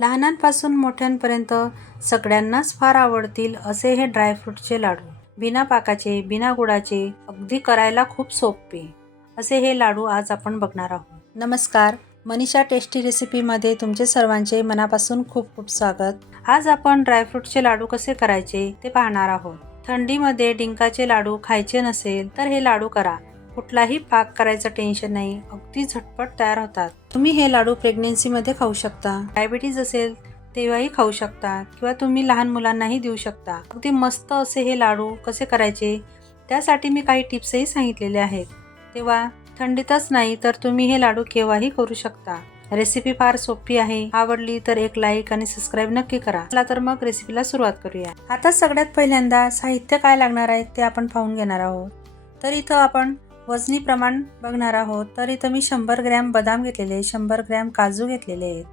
लहानांपासून मोठ्यांपर्यंत सगळ्यांनाच फार आवडतील असे हे ड्रायफ्रूटचे लाडू. बिना पाकाचे, बिना गुळाचे, अगदी करायला खूप सोपे असे हे लाडू आज आपण बघणार आहोत. नमस्कार, मनीषा टेस्टी रेसिपीमध्ये तुमचे सर्वांचे मनापासून खूप खूप स्वागत. आज आपण ड्रायफ्रूटचे लाडू कसे करायचे ते पाहणार आहोत. थंडीमध्ये डिंकाचे लाडू खायचे नसेल तर हे लाडू करा. कुठलाही पाक करायचं टेन्शन नाही, अगदी झटपट तयार होतात. तुम्ही हे लाडू प्रेग्नेन्सीमध्ये खाऊ शकता, डायबिटीज असेल तेव्हाही खाऊ शकता किंवा तुम्ही लहान मुलांनाही देऊ शकता. अगदी मस्त असे हे लाडू कसे करायचे त्यासाठी मी काही टिप्सही सांगितलेले आहेत. तेव्हा थंडीतच नाही तर तुम्ही हे लाडू केव्हाही करू शकता. रेसिपी फार सोपी आहे. आवडली तर एक लाईक आणि सबस्क्राईब नक्की करा. चला तर मग रेसिपीला सुरुवात करूया. आता सगळ्यात पहिल्यांदा साहित्य काय लागणार आहे ते आपण पाहून घेणार आहोत. तर इथं आपण वजनी प्रमाण बघणार आहोत. तर इथं मी 100 ग्रॅम बदाम घेतलेले, 100 ग्रॅम काजू घेतलेले आहेत,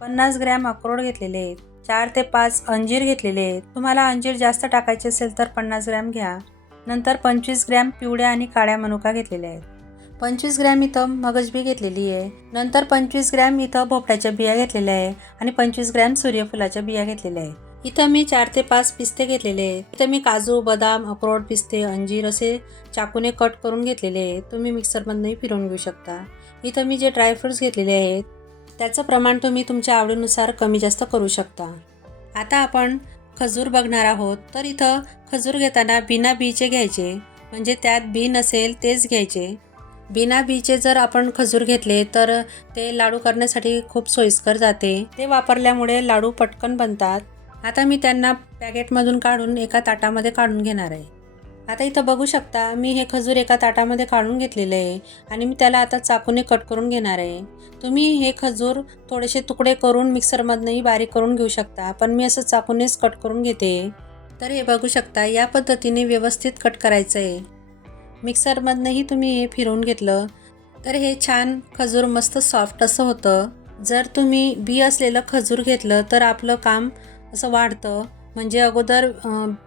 50 ग्रॅम अक्रोड घेतलेले आहेत, 4 ते 5 अंजीर घेतलेले आहेत. तुम्हाला अंजीर जास्त टाकायचे असेल तर 50 ग्रॅम घ्या. नंतर 25 ग्रॅम पिवळ्या आणि काळ्या मनुका घेतलेल्या आहेत. 25 ग्रॅम इथं मगजबी घेतलेली आहे. नंतर 25 ग्रॅम इथं भोपळ्याच्या बिया घेतलेल्या आहे आणि 25 ग्रॅम सूर्यफुलाच्या बिया घेतलेल्या आहे. इथं मी 4 ते 5 पिस्ते घेतलेले आहेत. इथं मी काजू, बदाम, अक्रोड, पिस्ते, अंजीर असे चाकूने कट करून घेतलेले आहेत. तुम्ही मिक्सरमधूनही फिरवून घेऊ शकता. इथं मी जे ड्रायफ्रुट्स घेतलेले आहेत त्याचं प्रमाण तुम्ही तुमच्या आवडीनुसार कमी जास्त करू शकता. आता आपण खजूर बघणार आहोत. तर इथं खजूर घेताना बिना बीचे घ्यायचे, म्हणजे त्यात बी नसेल तेच घ्यायचे. बिना बीचे जर आपण खजूर घेतले तर ते लाडू करण्यासाठी खूप सोयीस्कर जाते. ते वापरल्यामुळे लाडू पटकन बनतात. आता मी त्यांना पॅकेटमधून काढून एका ताटामध्ये काढून घेणार आहे. आता इथं बघू शकता मी हे खजूर एका ताटामध्ये काढून घेतलेले आहे आणि मी त्याला आता चाकूने कट करून घेणार आहे. तुम्ही हे खजूर थोडेसे तुकडे करून मिक्सरमधनंही बारीक करून घेऊ शकता, पण मी असं चाकूनेच कट करून घेते. तर हे बघू शकता या पद्धतीने व्यवस्थित कट करायचं आहे. मिक्सरमधनंही तुम्ही हे फिरवून घेतलं तर हे छान खजूर मस्त सॉफ्ट असं होतं. जर तुम्ही बी असलेलं खजूर घेतलं तर आपलं काम असं वाढतं, म्हणजे अगोदर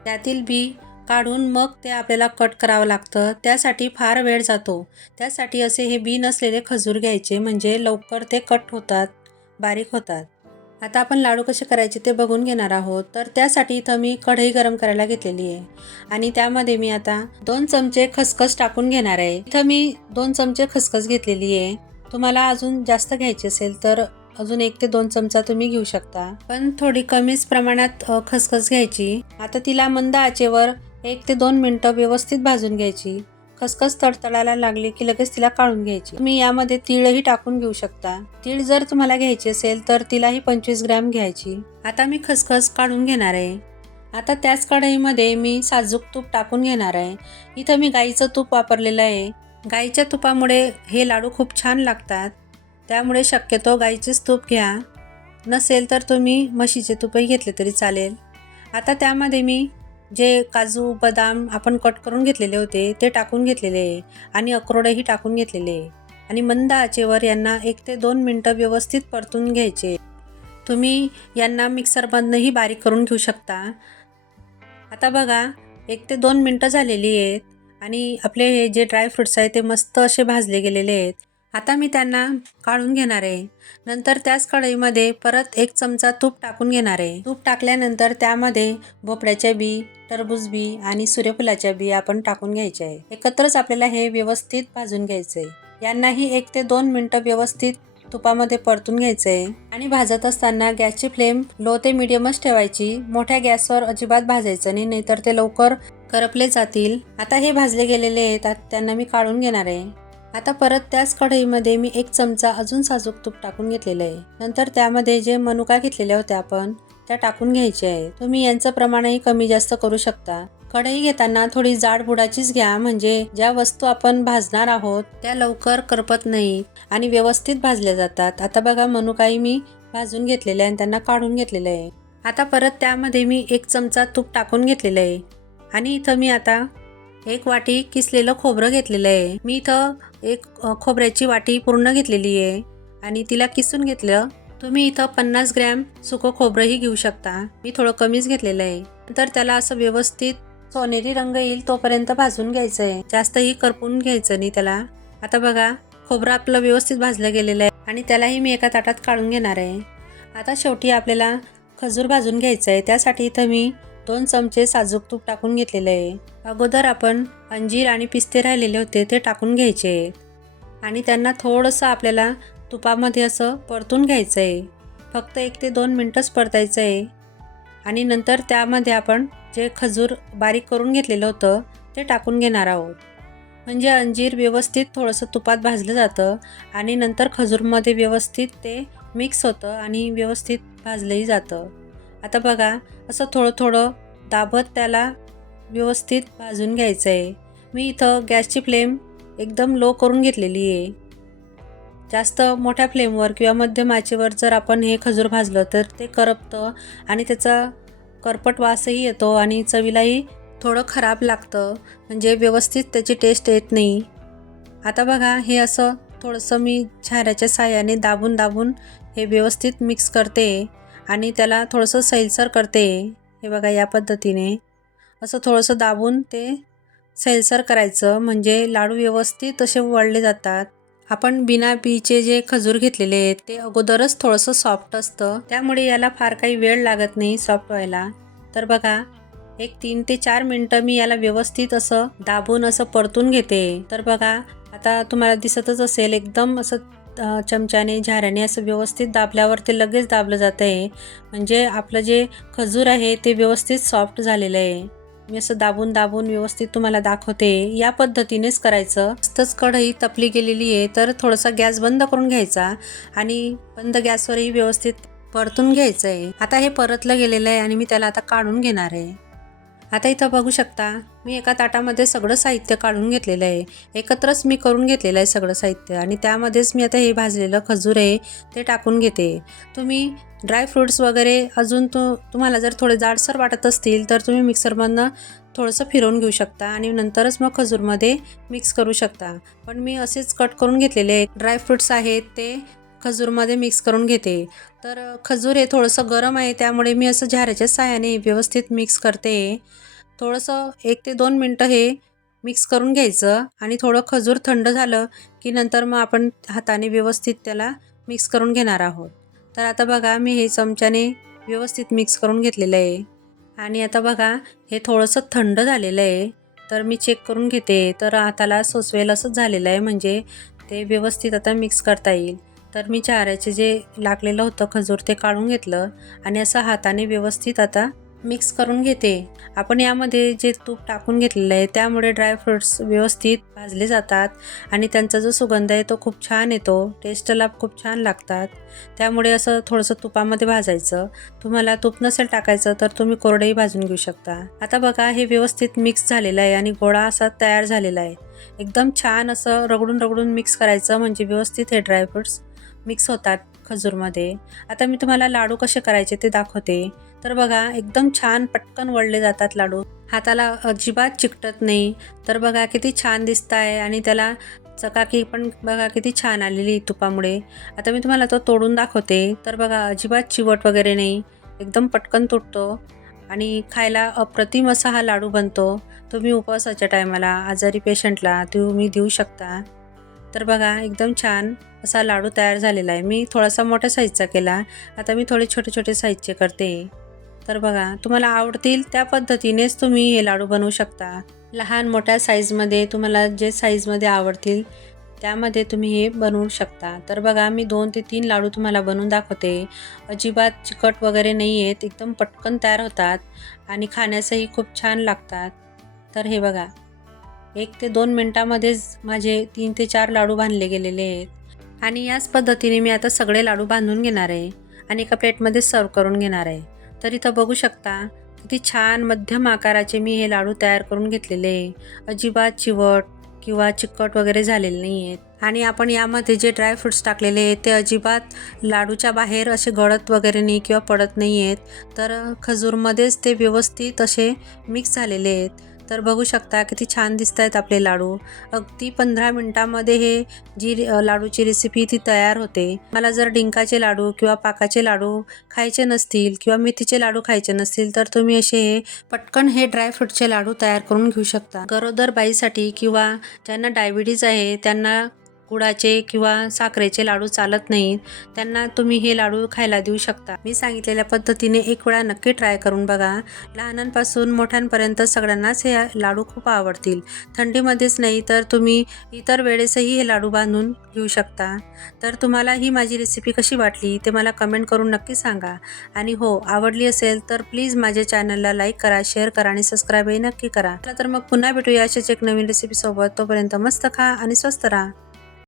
त्यातील बी काढून मग ते आपल्याला कट करावं लागतं. त्यासाठी फार वेळ जातो. त्यासाठी असे हे बी नसलेले खजूर घ्यायचे, म्हणजे लवकर ते कट होतात, बारीक होतात. आता आपण लाडू कसे करायचे ते बघून घेणार आहोत. तर त्यासाठी इथं मी कढई गरम करायला घेतलेली आहे आणि त्यामध्ये मी आता 2 चमचे खसखस टाकून घेणार आहे. इथं मी 2 चमचे खसखस घेतलेली आहे. तुम्हाला अजून जास्त घ्यायची असेल तर अजून 1 ते 2 चमचा तुम्ही घेऊ शकता, पण थोडी कमीच प्रमाणात खसखस घ्यायची. आता तिला मंद आचेवर 1 ते 2 मिनटं व्यवस्थित भाजून घ्यायची. खसखस तडतडायला लागली की लगेच तिला काढून घ्यायची. तुम्ही यामध्ये तीळही टाकून घेऊ शकता. तीळ जर तुम्हाला घ्यायची असेल तर तिलाही 25 ग्रॅम घ्यायची. आता मी खसखस काढून घेणार आहे. आता त्याच कढईमध्ये मी साजूक तूप टाकून घेणार आहे. इथं मी गाईचं तूप वापरलेलं आहे. गाईच्या तुपामुळे हे लाडू खूप छान लागतात, त्यामुळे शक्यतो गाईचेच तूप घ्या. नसेल तर तुम्ही म्हशीचे तूपही घेतले तरी चालेल. आता त्यामध्ये मी जे काजू, बदाम आपण कट करून घेतलेले होते ते टाकून घेतलेले आहे आणि अक्रोडही टाकून घेतलेले आहे आणि मंद आचेवर यांना 1 ते 2 मिनटं व्यवस्थित परतून घ्यायचे. तुम्ही यांना मिक्सरमधनंही बारीक करून घेऊ शकता. आता बघा 1 ते 2 मिनटं झालेली आहेत आणि आपले हे जे ड्रायफ्रुट्स आहेत ते मस्त असे भाजले गेलेले आहेत. आता मी त्यांना काढून घेणार आहे. नंतर त्याच कढईमध्ये परत 1 चमचा तूप टाकून घेणार आहे. तूप टाकल्यानंतर त्यामध्ये भोपळ्याच्या बी, टरबूज बी आणि सूर्यफुलाच्या बी आपण टाकून घ्यायचे आहे. एकत्रच आपल्याला हे व्यवस्थित भाजून घ्यायचं आहे. यांनाही 1 ते 2 मिनटं व्यवस्थित तुपामध्ये परतून घ्यायचं आहे आणि भाजत असताना गॅसची फ्लेम लो ते मीडियमच ठेवायची. मोठ्या गॅसवर अजिबात भाजायचं नाही, नाहीतर ते लवकर करपले जातील. आता हे भाजले गेलेले आहेत, त्यांना मी काढून घेणार आहे. आता परत त्याच कढईमध्ये मी 1 चमचा अजून साजूक तूप टाकून घेतलेलं आहे. नंतर त्यामध्ये जे मनुका घेतलेल्या होत्या आपण त्या टाकून घ्यायच्या आहे. तुम्ही यांचं प्रमाणही कमी जास्त करू शकता. कढई घेताना थोडी जाड बुडाचीच घ्या, म्हणजे ज्या वस्तू आपण भाजणार आहोत त्या लवकर करपत नाही आणि व्यवस्थित भाजल्या जातात. आता बघा मनुकाही मी भाजून घेतलेले आहे आणि त्यांना काढून घेतलेलं आहे. आता परत त्यामध्ये मी 1 चमचा तूप टाकून घेतलेलं आहे आणि इथं मी आता 1 वाटी किसलेलं खोबरं घेतलेलं आहे. मी इथं 1 खोबऱ्याची वाटी पूर्ण घेतलेली आहे आणि तिला किसून घेतलं. तुम्ही इथं 50 ग्रॅम सुकं खोबरंही घेऊ शकता. मी थोडं कमीच घेतलेलं आहे. नंतर त्याला असं व्यवस्थित सोनेरी रंग येईल तोपर्यंत भाजून घ्यायचं आहे. जास्तही करपून घ्यायचं नाही त्याला. आता बघा खोबरं आपलं व्यवस्थित भाजलं गेलेलं आहे आणि त्यालाही मी एका ताटात काढून घेणार आहे. आता शेवटी आपल्याला खजूर भाजून घ्यायचं आहे. त्यासाठी इथं मी 2 चमचे साजूक तूप टाकून घेतलेलं आहे. अगोदर आपण अंजीर आणि पिस्ते राहिलेले होते ते टाकून घ्यायचे आहेत आणि त्यांना थोडंसं आपल्याला तुपामध्ये असं परतून घ्यायचं आहे. फक्त 1 ते 2 मिनटंच परतायचं आहे आणि नंतर त्यामध्ये आपण जे खजूर बारीक करून घेतलेलं होतं ते टाकून घेणार आहोत. म्हणजे अंजीर व्यवस्थित थोडंसं तुपात भाजलं जातं आणि नंतर खजूरमध्ये व्यवस्थित ते मिक्स होतं आणि व्यवस्थित भाजलंही जातं. आता बघा असं थोडं दाबत त्याला व्यवस्थित भाजून घ्यायचं आहे. मी इथं गॅसची फ्लेम एकदम लो करून घेतलेली आहे. जास्त मोठ्या फ्लेमवर किंवा मध्यम आचेवर जर आपण हे खजूर भाजलं तर ते करपतं आणि त्याचा करपट वासही येतो आणि चवीलाही थोडं खराब लागतं, म्हणजे व्यवस्थित त्याची टेस्ट येत नाही. आता बघा हे असं थोडंसं मी झाऱ्याच्या साहाय्याने दाबून हे व्यवस्थित मिक्स करते आणि त्याला थोडंसं सैलसर करते. हे बघा या पद्धतीने असं थोडंसं दाबून ते सैलसर करायचं, म्हणजे लाडू व्यवस्थित असे वळले जातात. आपण बिना बीचे जे खजूर घेतलेले आहेत ते अगोदरच थोडंसं सॉफ्ट असतं, त्यामुळे याला फार काही वेळ लागत नाही सॉफ्ट व्हायला. तर बघा 3 ते 4 मिनटं मी याला व्यवस्थित असं दाबून असं परतून घेते. तर बघा आता तुम्हाला दिसतच असेल एकदम असं चमच्याने झाऱ्याने असं व्यवस्थित दाबल्यावर ते लगेच दाबलं जातं आहे, म्हणजे आपलं जे खजूर आहे ते व्यवस्थित सॉफ्ट झालेलं आहे. मी असं दाबून व्यवस्थित तुम्हाला दाखवते. या पद्धतीनेच करायचं. मस्तच कढई तपली गेलेली आहे, तर थोडासा गॅस बंद करून घ्यायचा आणि बंद गॅसवरही व्यवस्थित परतून घ्यायचं आहे. आता हे परतलं गेलेलं आहे आणि मी त्याला आता काढून घेणार आहे. आता इथं बघू शकता मी एका ताटामध्ये सगळं साहित्य काढून घेतलेलं आहे. एकत्रच मी करून घेतलेलं आहे सगळं साहित्य आणि त्यामध्येच मी आता हे भाजलेलं खजूर आहे ते टाकून घेते. तुम्ही ड्रायफ्रूट्स वगैरे अजून तुम्हाला जर थोडे जाडसर वाटत असतील तर तुम्ही मिक्सरमधनं थोडंसं फिरवून घेऊ शकता आणि नंतरच मग खजूरमध्ये मिक्स करू शकता. पण मी असेच कट करून घेतलेले ड्रायफ्रूट्स आहेत ते खजूरमध्ये मिक्स करून घेते. तर खजूर हे थोडंसं गरम आहे, त्यामुळे मी असं झाऱ्याच्या साहाय्याने व्यवस्थित मिक्स करते. थोडंसं 1 ते 2 मिनटं हे मिक्स करून घ्यायचं आणि थोडं खजूर थंड झालं की नंतर मग आपण हाताने व्यवस्थित त्याला मिक्स करून घेणार आहोत. तर आता बघा मी हे चमच्याने व्यवस्थित मिक्स करून घेतलेलं आहे आणि आता बघा हे थोडंसं थंड झालेलं आहे. तर मी चेक करून घेते, तर हाताला सोसवेल असंच झालेलं आहे, म्हणजे ते व्यवस्थित आता मिक्स करता येईल. तर मी झाऱ्याचे जे लागलेलं होतं खजूर ते काढून घेतलं आणि असं हाताने व्यवस्थित आता मिक्स करून घेते. आपण यामध्ये जे तूप टाकून घेतलेलं आहे त्यामुळे ड्रायफ्रूट्स व्यवस्थित भाजले जातात आणि त्यांचा जो सुगंध आहे तो खूप छान येतो. टेस्टला खूप छान लागतात. त्यामुळे असं थोडंसं तुपामध्ये भाजायचं. तुम्हाला तूप नसेल टाकायचं तर तुम्ही कोरडंही भाजून घेऊ शकता. आता बघा हे व्यवस्थित मिक्स झालेलं आहे आणि गोळा असा तयार झालेला आहे. एकदम छान असं रगडून मिक्स करायचं, म्हणजे व्यवस्थित हे ड्रायफ्रूट्स मिक्स होतात खजूरमध्ये. आता मी तुम्हाला लाडू कसे करायचे ते दाखवते. तर बघा एकदम छान पटकन वळले जातात लाडू, हाताला अजिबात चिकटत नाही. तर बघा किती छान दिसत आहे आणि त्याला चकाकी पण बघा किती छान आलेली तुपामुळे. आता मी तुम्हाला तो तोडून दाखवते. तर बघा अजिबात चिवट वगैरे नाही, एकदम पटकन तुटतो आणि खायला अप्रतिम असा हा लाडू बनतो. तुम्ही उपवासाच्या टायमाला आजारी पेशंटला तुम्ही देऊ शकता. तर बघा एकदम छान असा लाडू तयार झालेला आहे. मी थोडासा मोठ्या साईजचा केला, आता मी थोडे छोटे साईजचे करते. तर बघा तुम्हाला आवडतील त्या पद्धतीनेच तुम्ही हे लाडू बनवू शकता. लहान मोठ्या साईजमध्ये तुम्हाला जे साईजमध्ये आवडतील त्यामध्ये तुम्ही हे बनवू शकता. तर बघा मी 2 ते 3 लाडू तुम्हाला बनवून दाखवते. अजिबात चिकट वगैरे नाही आहेत, एकदम पटकन तयार होतात आणि खाण्यासही खूप छान लागतात. तर हे बघा 1 ते 2 मिनटामध्येच माझे 3 ते 4 लाडू बांधले गेलेले आहेत आणि याच पद्धतीने मी आता सगळे लाडू बांधून घेणार आहे आणि एका प्लेटमध्ये सर्व करून घेणार आहे. तर इथं बघू शकता किती छान मध्यम आकाराचे मी हे लाडू तयार करून घेतलेले आहे. अजिबात चिवट किंवा चिकट वगैरे झालेले नाही आहेत आणि आपण यामध्ये जे ड्रायफ्रूट्स टाकलेले आहेत ते अजिबात लाडूच्या बाहेर असे गळत वगैरे नाही किंवा पडत नाही आहेत. तर खजूरमध्येच ते व्यवस्थित असे मिक्स झालेले आहेत. तर बघू शकता किती छान दिसत आहेत आपले लाडू. अगदी 15 मिनटामध्ये हे लाडूची रेसिपी ती तयार होते. मला जर डिंकाचे लाडू किंवा पाकाचे लाडू खायचे नसतील किंवा मेथीचे लाडू खायचे नसतील तर तुम्ही असे पटकन हे ड्रायफ्रूटचे लाडू तयार करून घेऊ शकता. गरोदर बाईसाठी किंवा ज्यांना डायबिटीज आहे त्यांना गुळाचे किंवा साखरेचे लाडू चालत नाहीत, त्यांना तुम्ही हे लाडू खायला देऊ शकता. मी सांगितलेल्या पद्धतीने एक वेळा नक्की ट्राय करून बघा. लहानांपासून मोठ्यांपर्यंत सगळ्यांनाच हे लाडू खूप आवडतील. थंडीमध्येच नाही तर तुम्ही इतर वेळेसही हे लाडू बांधून घेऊ शकता. तर तुम्हाला ही माझी रेसिपी कशी वाटली ते मला कमेंट करून नक्की सांगा. आणि हो, आवडली असेल तर प्लीज माझ्या चॅनलला लाईक करा, शेअर करा आणि सबस्क्राईबही नक्की करा. तर मग पुन्हा भेटूया अशाच एक नवीन रेसिपीसोबत. तोपर्यंत मस्त खा आणि स्वस्त राहा.